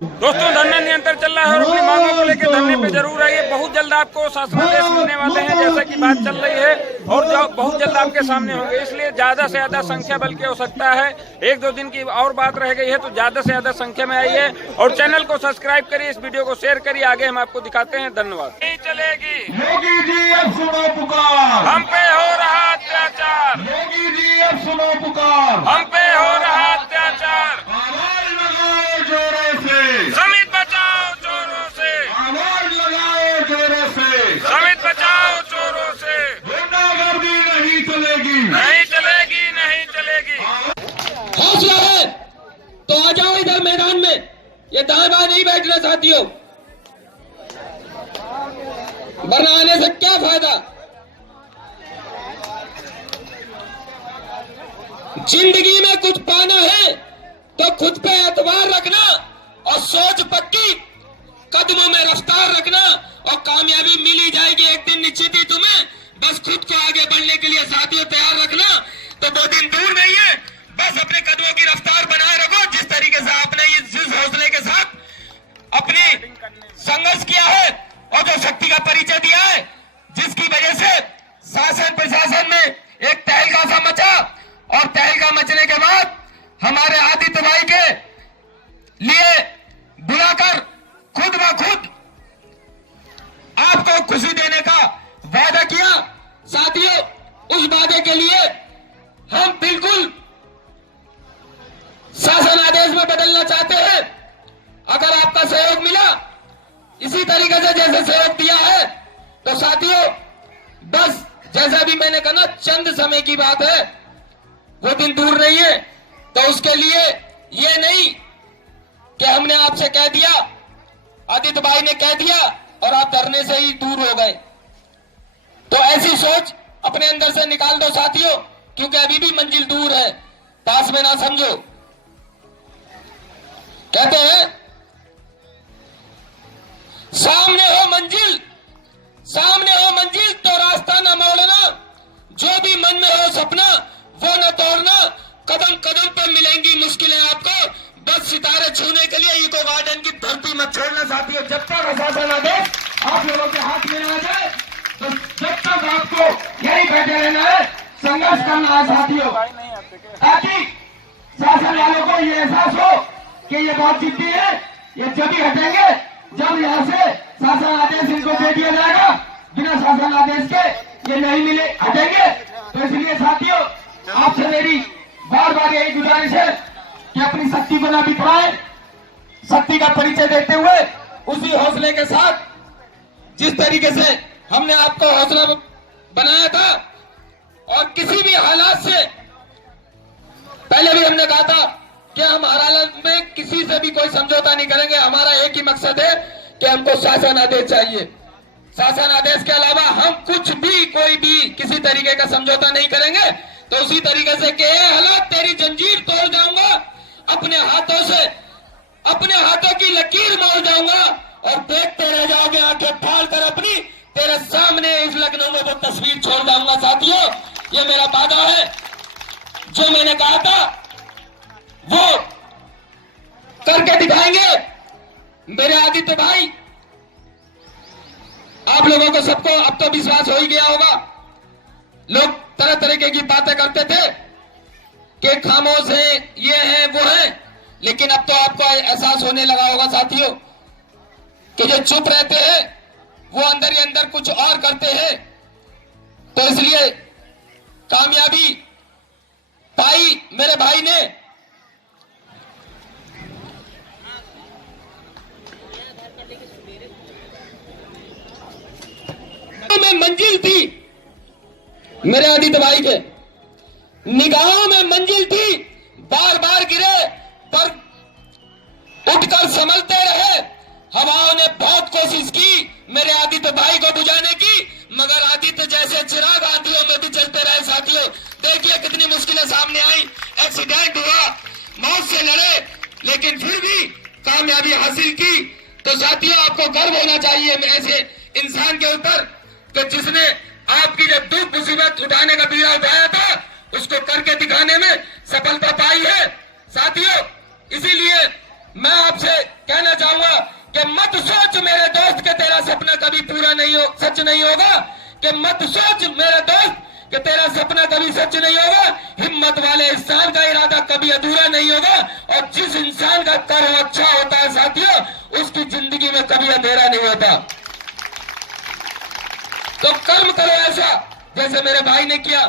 दोस्तों धरना निरंतर चल रहा है और अपनी मांगों को लेकर धरने पे जरूर आइए। बहुत जल्द आपको शासनादेश मिलने वाले हैं जैसा कि बात चल रही है, और जो बहुत जल्द आपके सामने होंगे। इसलिए ज्यादा से ज्यादा संख्या बल्कि हो सकता है 1-2 दिन की और बात रह गई है, तो ज्यादा से ज्यादा संख्या में आइए और चैनल को सब्सक्राइब करिए, इस वीडियो को शेयर करिए। आगे हम आपको दिखाते हैं। धन्यवाद। नहीं चलेगी योगी जी, अब सुनो पुकार, हम पे हो रहा अत्याचार। योगी जी, अब सुनो पुकार, हम पे हो रहा अत्याचार। आवाज लगाओ जोरों से, समित बचाओ चोरों से, आवाज लगाओ जोरों से, समित बचाओ चोरों से। गुंडागर्दी नहीं चलेगी, नहीं चलेगी, नहीं चलेगी। हौसला है तो आ जाओ इधर मैदान में। ये दाएं बाएं नहीं बैठना साथियों, वरना आने से क्या फायदा। जिंदगी में कुछ पाना है तो खुद पे एतबार रखना और सोच पक्की, कदमों में रफ्तार रखना और कामयाबी मिली जाएगी एक दिन निश्चित ही तुम्हें। बस खुद को आगे बढ़ने के लिए साथियों तैयार रखना, तो वो दिन दूर नहीं है। बस अपने कदमों की रफ्तार बनाए रखो, जिस तरीके से आपने जिस हौसले के साथ अपनी संघर्ष किया है और जो शक्ति का परिचय दिया है, जिसकी वजह से शासन प्रशासन में एक तहलका सा मचा, और तहलका मचने के बाद हमारे आदित्य भाई के लिए बुलाकर खुद ब खुद आपको खुशी देने का वादा किया। साथियों, उस वादे के लिए हम बिल्कुल शासन आदेश में बदलना चाहते हैं। अगर आपका सहयोग मिला इसी तरीके से जैसे सहयोग दिया है, तो साथियों बस जैसा भी मैंने कहा ना, चंद समय की बात है, वो दिन दूर नहीं है। तो उसके लिए ये नहीं कि हमने आपसे कह दिया, आदित्य भाई ने कह दिया और आप धरने से ही दूर हो गए। तो ऐसी सोच अपने अंदर से निकाल दो साथियों, क्योंकि अभी भी मंजिल दूर है, पास में ना समझो। कहते हैं सामने हो मंजिल, सामने हो मंजिल तो रास्ता न मोड़ना, जो भी मन में हो सपना वो न तोड़ना। कदम कदम पर मिलेंगी मुश्किलें आपको, बस सितारे छूने के लिए इको गार्डन की धरती मत छोड़ना साथियों। जब तक शासन आदेश आप लोगों के हाथ में ना आ जाए, तो जब तक आपको यही बैठे रहना है, संघर्ष करना है साथियों, ताकि शासन वालों को ये एहसास हो कि ये बहुत जिद्दी है। ये जब ही हटेंगे जब यहाँ से शासन आदेश इनको दे दिया जाएगा, बिना शासन आदेश के ये नहीं मिले हटेंगे। तो इसलिए साथियों आपसे मेरी बार बार यही गुजारिश है कि अपनी शक्ति को ना बिखराएं, शक्ति का परिचय देते हुए उसी हौसले के साथ जिस तरीके से हमने आपको हौसला बनाया था, और किसी भी हालात से पहले भी हमने कहा था कि हम हर हालत में किसी से भी कोई समझौता नहीं करेंगे। हमारा एक ही मकसद है कि हमको शासन आदेश चाहिए। शासन आदेश के अलावा हम कुछ भी कोई भी किसी तरीके का समझौता नहीं करेंगे। तो उसी तरीके से कि हालात तेरी जंजीर तोड़ जाऊंगा, अपने हाथों से अपने हाथों की लकीर मोड़ जाऊंगा, और देखते रह जाओगे आंखें फाड़ कर अपनी, तेरे सामने इस लखनऊ में वो तस्वीर छोड़ जाऊंगा साथियों। ये मेरा वादा है, जो मैंने कहा था वो करके दिखाएंगे मेरे आदित्य भाई। आप लोगों को सबको अब तो विश्वास हो ही गया होगा। लोग तरह तरीके की बातें करते थे कि खामोश है, ये है वो है, लेकिन अब तो आपको एहसास होने लगा होगा साथियों कि जो चुप रहते हैं वो अंदर ही अंदर कुछ और करते हैं। तो इसलिए कामयाबी पाई मेरे भाई ने। में मंजिल थी मेरे आदित्य भाई के, निगाहों में मंजिल थी, बार बार गिरे पर उठकर संभलते रहे। हवाओं ने बहुत कोशिश की मेरे आदित्य भाई को बुझाने की, मगर आदित्य जैसे चिराग आंधियों में भी चलते रहे साथियों। देखिए कितनी मुश्किलें सामने आई, एक्सीडेंट हुआ, मौत से लड़े, लेकिन फिर भी कामयाबी हासिल की। तो साथियों आपको गर्व होना चाहिए ऐसे इंसान के ऊपर कि जिसने आपकी जब दुख मुसीबत उठाने का बीड़ा उठाया था, उसको करके दिखाने में सफलता पाई है साथियों। इसीलिए मैं आपसे कहना सोच मेरे दोस्त कि तेरा सपना कभी पूरा नहीं हो, सच नहीं होगा। कि मत सोच मेरे दोस्त कि तेरा सपना कभी सच नहीं होगा। हिम्मत वाले इंसान का इरादा कभी अधूरा नहीं होगा। और जिस इंसान का कर्म अच्छा होता है साथियों, उसकी जिंदगी में कभी अंधेरा नहीं होता। तो कर्म करो ऐसा जैसे मेरे भाई ने किया,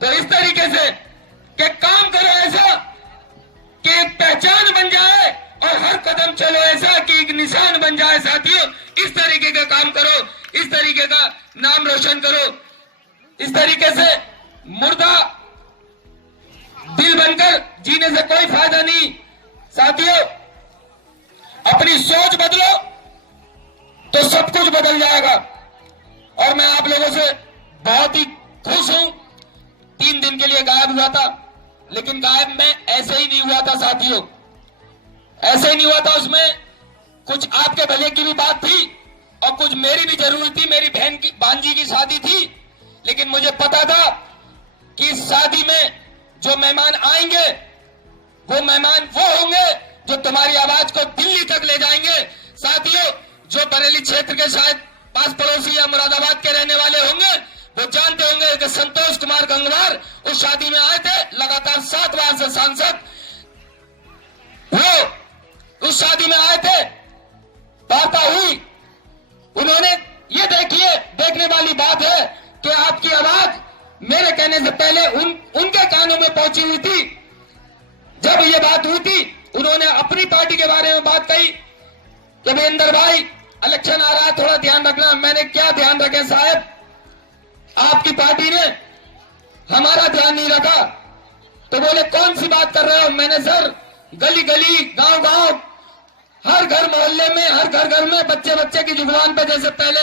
तो इस तरीके से कि काम करो ऐसा कि एक पहचान बन जाए और हर कदम चलो ऐसा कि एक निशान बन जाए साथियों। इस तरीके का काम करो, इस तरीके का नाम रोशन करो। इस तरीके से मुर्दा दिल बनकर जीने से कोई फायदा नहीं साथियों। अपनी सोच बदलो तो सब कुछ बदल जाएगा। और मैं आप लोगों से बहुत ही खुश हूं। 3 दिन के लिए गायब हुआ था, लेकिन गायब मैं ऐसे ही नहीं हुआ था साथियों, ऐसे ही नहीं हुआ था। उसमें कुछ आपके भले की भी बात थी और कुछ मेरी भी जरूरत थी। मेरी बहन की, भांजी की शादी थी, लेकिन मुझे पता था कि इस शादी में जो मेहमान आएंगे वो मेहमान वो होंगे जो तुम्हारी आवाज को दिल्ली तक ले जाएंगे साथियों। जो बरेली क्षेत्र के शायद पास पड़ोसी या मुरादाबाद के रहने वाले होंगे वो जानते होंगे कि संतोष कुमार गंगवार उस शादी में आए थे। लगातार 7 बार से सांसद वो उस शादी में आए थे, वार्ता हुई। उन्होंने ये देखने वाली बात है कि आपकी आवाज मेरे कहने से पहले उनके कानों में पहुंची हुई थी। जब ये बात हुई थी, उन्होंने अपनी पार्टी के बारे में बात कही कि वीरेंद्र भाई इलेक्शन आ रहा है, थोड़ा ध्यान रखना। मैंने क्या ध्यान रखे साहब, आपकी पार्टी ने हमारा ध्यान नहीं रखा। तो बोले कौन सी बात कर रहे हो? मैंने सर गली गली गांव गांव हर घर मोहल्ले में, हर घर घर में बच्चे बच्चे की जुबान पे जैसे पहले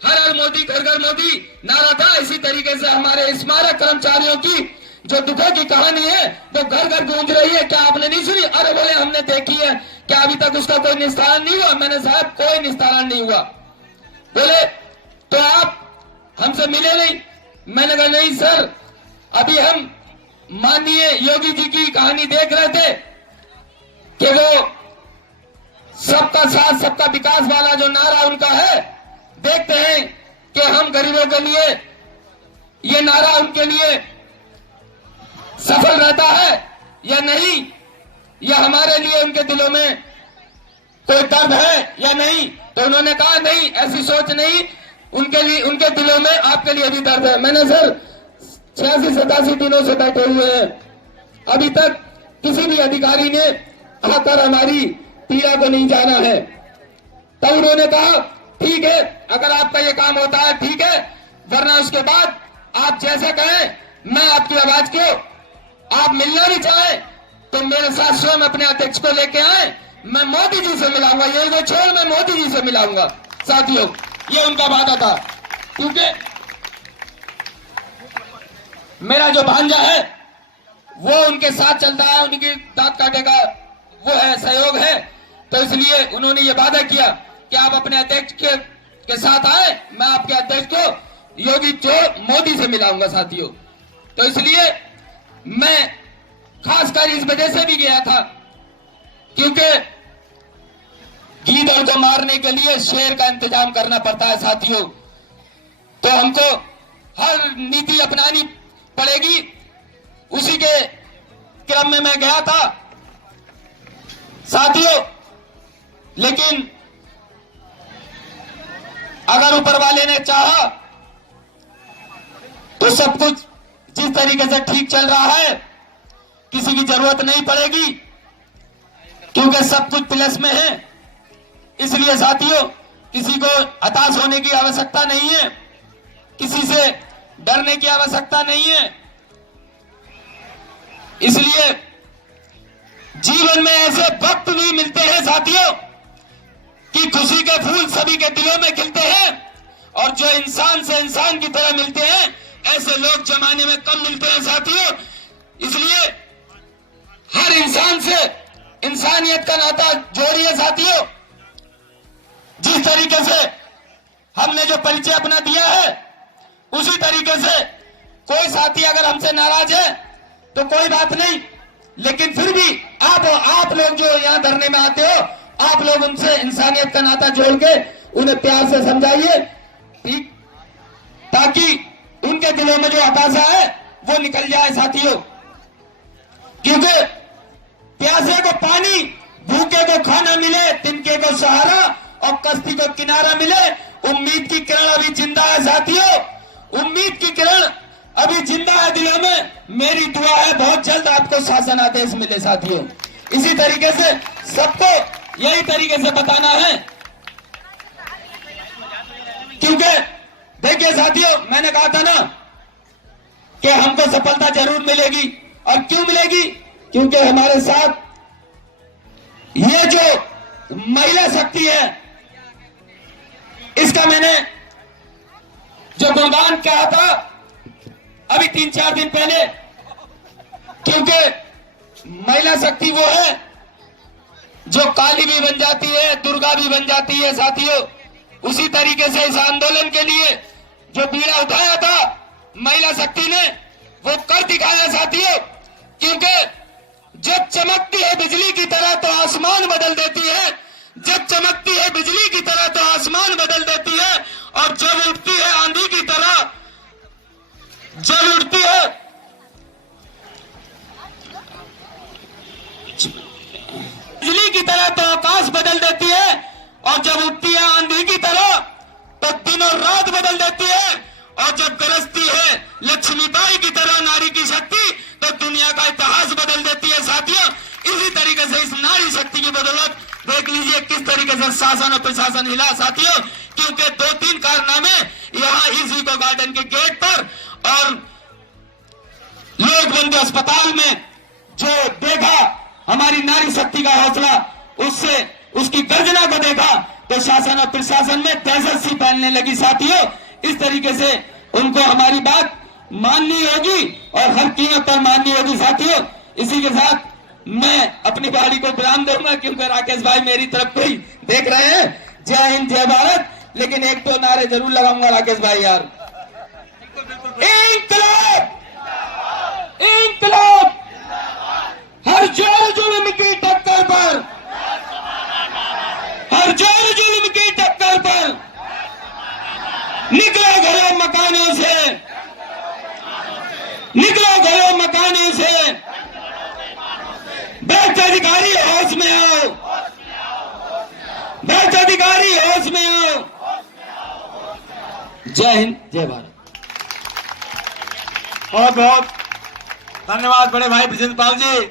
हर हर मोदी घर घर मोदी नारा था, इसी तरीके से हमारे स्मारक कर्मचारियों की जो दुखों की कहानी है वो घर घर गूंज रही है। क्या आपने नहीं सुनी? अरे बोले हमने देखी है। क्या अभी तक उसका कोई निस्तारण नहीं हुआ? मैंने साहब कोई निस्तारण नहीं हुआ। बोले तो आप हमसे मिले नहीं? मैंने कहा नहीं सर, अभी हम माननीय योगी जी की कहानी देख रहे थे कि वो सबका साथ सबका विकास वाला जो नारा उनका है, देखते हैं कि हम गरीबों के लिए ये नारा उनके लिए सफल रहता है या नहीं, या हमारे लिए उनके दिलों में कोई दर्द है या नहीं। तो उन्होंने कहा नहीं, ऐसी सोच नहीं, उनके लिए, उनके दिलों में आपके लिए भी दर्द है। मैंने सर 86-87 दिनों से बैठे हुए हैं, अभी तक किसी भी अधिकारी ने आकर हमारी पीड़ा को नहीं जाना है। तब उन्होंने कहा ठीक है, अगर आपका ये काम होता है ठीक है, वरना उसके बाद आप जैसा कहें, मैं आपकी आवाज को, आप मिलना भी चाहें तो मेरे साथ स्वयं अपने अध्यक्ष को लेके आए, मैं मोदी जी से मिलाऊंगा। ये वो छोड़, मैं मोदी जी से मिलाऊंगा साथियों। ये उनका वादा था, क्योंकि मेरा जो भांजा है वो उनके साथ चलता है, उनकी दांत काटे का वो है, सहयोग है। तो इसलिए उन्होंने ये वादा किया कि आप अपने अध्यक्ष के साथ आए, मैं आपके अध्यक्ष को योगी जो मोदी से मिलाऊंगा साथियों। तो इसलिए मैं खासकर इस वजह से भी गया था क्योंकि गीदड़ को मारने के लिए शेर का इंतजाम करना पड़ता है साथियों। तो हमको हर नीति अपनानी पड़ेगी। उसी के क्रम में मैं गया था साथियों। लेकिन अगर ऊपर वाले ने चाहा तो सब कुछ जिस तरीके से ठीक चल रहा है, किसी की जरूरत नहीं पड़ेगी, क्योंकि सब कुछ प्लस में है। इसलिए साथियों, किसी को हताश होने की आवश्यकता नहीं है, किसी से डरने की आवश्यकता नहीं है। इसलिए जीवन में ऐसे वक्त भी मिलते हैं साथियों कि खुशी के फूल सभी के दिलों में खिलते हैं, और जो इंसान से इंसान की तरह मिलते हैं, ऐसे लोग जमाने में कम मिलते हैं साथियों। इसलिए हर इंसान से इंसानियत का नाता जोड़िए साथियों। जिस तरीके से हमने जो परिचय अपना दिया है, उसी तरीके से कोई साथी अगर हमसे नाराज है तो कोई बात नहीं, लेकिन फिर भी आप लोग जो यहाँ धरने में आते हो, आप लोग उनसे इंसानियत का नाता जोड़ के उन्हें प्यार से समझाइए, ठीक, ताकि उनके दिलों में जो हताशा है वो निकल जाए साथियों। क्योंकि प्यासे को पानी, भूखे को खाना मिले, तिनके को सहारा और कश्ती को किनारा मिले, उम्मीद की किरण अभी जिंदा है साथियों, उम्मीद की किरण अभी जिंदा है दिलों में। मेरी दुआ है बहुत जल्द आपको शासन आदेश मिले साथियों। इसी तरीके से सबको यही तरीके से बताना है, क्योंकि देखिए साथियों, मैंने कहा था ना कि हमको सफलता जरूर मिलेगी। और क्यों मिलेगी? क्योंकि हमारे साथ ये जो महिला शक्ति है, इसका मैंने जो गुणगान कहा था अभी 3-4 दिन पहले, क्योंकि महिला शक्ति वो है जो काली भी बन जाती है, दुर्गा भी बन जाती है साथियों। उसी तरीके से इस आंदोलन के लिए जो बीड़ा उठाया था महिला शक्ति ने, वो कर दिखाया साथियों। क्योंकि जब चमकती है बिजली की तरह तो आसमान बदल देती है, जब चमकती है बिजली की तरह तो आसमान बदल देती है, और जब उठती है आंधी की तरह, जब उठती है बिजली की तरह तो आकाश बदल देती है, और जब उठती है आंधी की तरह तो दिन और रात बदल देती है, और जब गरजती है लक्ष्मीबाई की तरह नारी की शक्ति तो दुनिया का इतिहास बदल देती है साथियों। इसी तरीके से इस नारी शक्ति की बदौलत देख लीजिए किस तरीके से शासन और प्रशासन हिला साथियों। क्योंकि 2-3 कारनामे यहाँ इस इको गार्डन के गेट पर और लोक बंधु अस्पताल में जो देखा हमारी नारी शक्ति का हौसला, उससे उसकी गर्जना को देखा तो शासन और प्रशासन में दहशत सी फैलने लगी साथियों। इस तरीके से उनको हमारी बात माननी होगी और हर कीमत पर माननी होगी साथियों। इसी के साथ मैं अपनी बारी को विराम दूंगा, क्योंकि राकेश भाई मेरी तरफ को ही देख रहे हैं। जय हिंद, जय भारत। लेकिन एक तो नारे जरूर लगाऊंगा राकेश भाई यार, इंकलाब, इंकलाब, हर जोर जुल्म की टक्कर पर, हर जोर जुल्म की टक्कर पर, निकलो घरों मकानों से, निकलो घरों मकानों से, भ्रष्ट अधिकारी होश में आओ, भ्रष्ट अधिकारी होश में आओ। जय हिंद, जय भारत। बहुत बहुत धन्यवाद बड़े भाई ब्रजेंद्र पाल जी,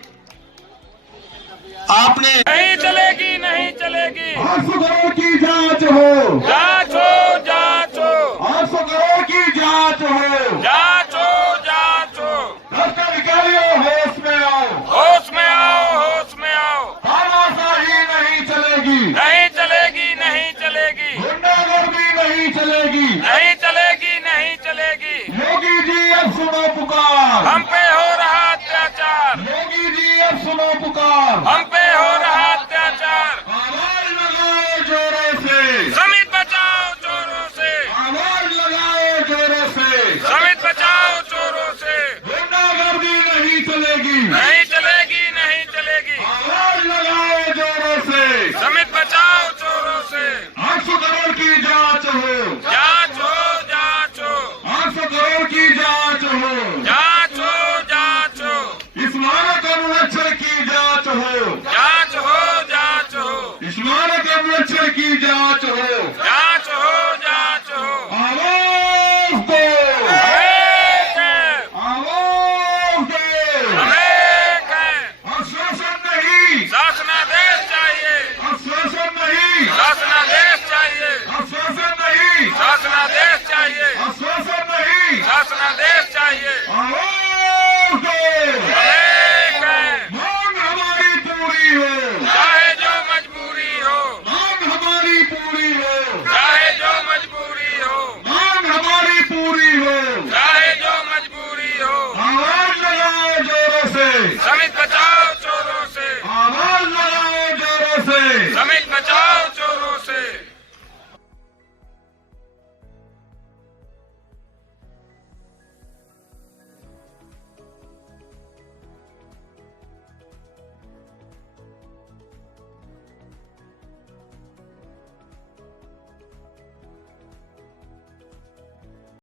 आपने नहीं चलेगी, नहीं चलेगी। 800 करोड़ की जांच हो, जांच हो, जांच हो, 800 करोड़ की जांच हो, जांच हो, जांच हो। भ्रष्ट अधिकारियों होश में आओ, होश में आओ, होश में आओ। तानाशाही नहीं चलेगी, नहीं चलेगी, नहीं चलेगी, गुंडागर्दी नहीं चलेगी। नहीं चलेगी, नहीं चलेगी। योगी जी अब सुनो पुकार, हम पे हो रहा अत्याचार, योगी जी अब सुनो पुकार, हम पे हो रहा अत्याचार। आवाज लगाओ जोरों से, समित बचाओ चोरों से, आवाज लगाओ जोरों से, समित बचाओ चोरों से। गुंडागर्दी नहीं चलेगी, नहीं चलेगी, नहीं चलेगी, आवाज लगाओ जोरों से, समित बचाओ चोरों से। 800 करोड़ की जांच हो, जांच हो, जांच हो, 800 करोड़ की जांच हो, जांच हो, जांच हो, इस मानक अनुरक्षण की जांच हो, जांच हो, जांच हो, इस मानक अनुरक्षण की जांच हो। जांच हो, जांच हो। आवाज दो, एक है, आवाज दो, हम एक हैं। आश्वासन नहीं, शासनादेश चाहिए, आश्वासन नहीं, शासनादेश चाहिए, आश्वासन नहीं, शासनादेश चाहिए, आश्वासन नहीं, शासनादेश चाहिए। आवाज दो, हम एक हैं। मांग हमारी पूरी हो, चाहे जो मजबूरी हो, मांग हमारी पूरी हो, चाहे जो मजबूरी हो, मांग हमारी पूरी हो। चाहे जो मजबूरी हो। आवाज लगाओ जोरों से, समित बचाओ चोरों से, आवाज लगाओ जोरों से, समित बचाओ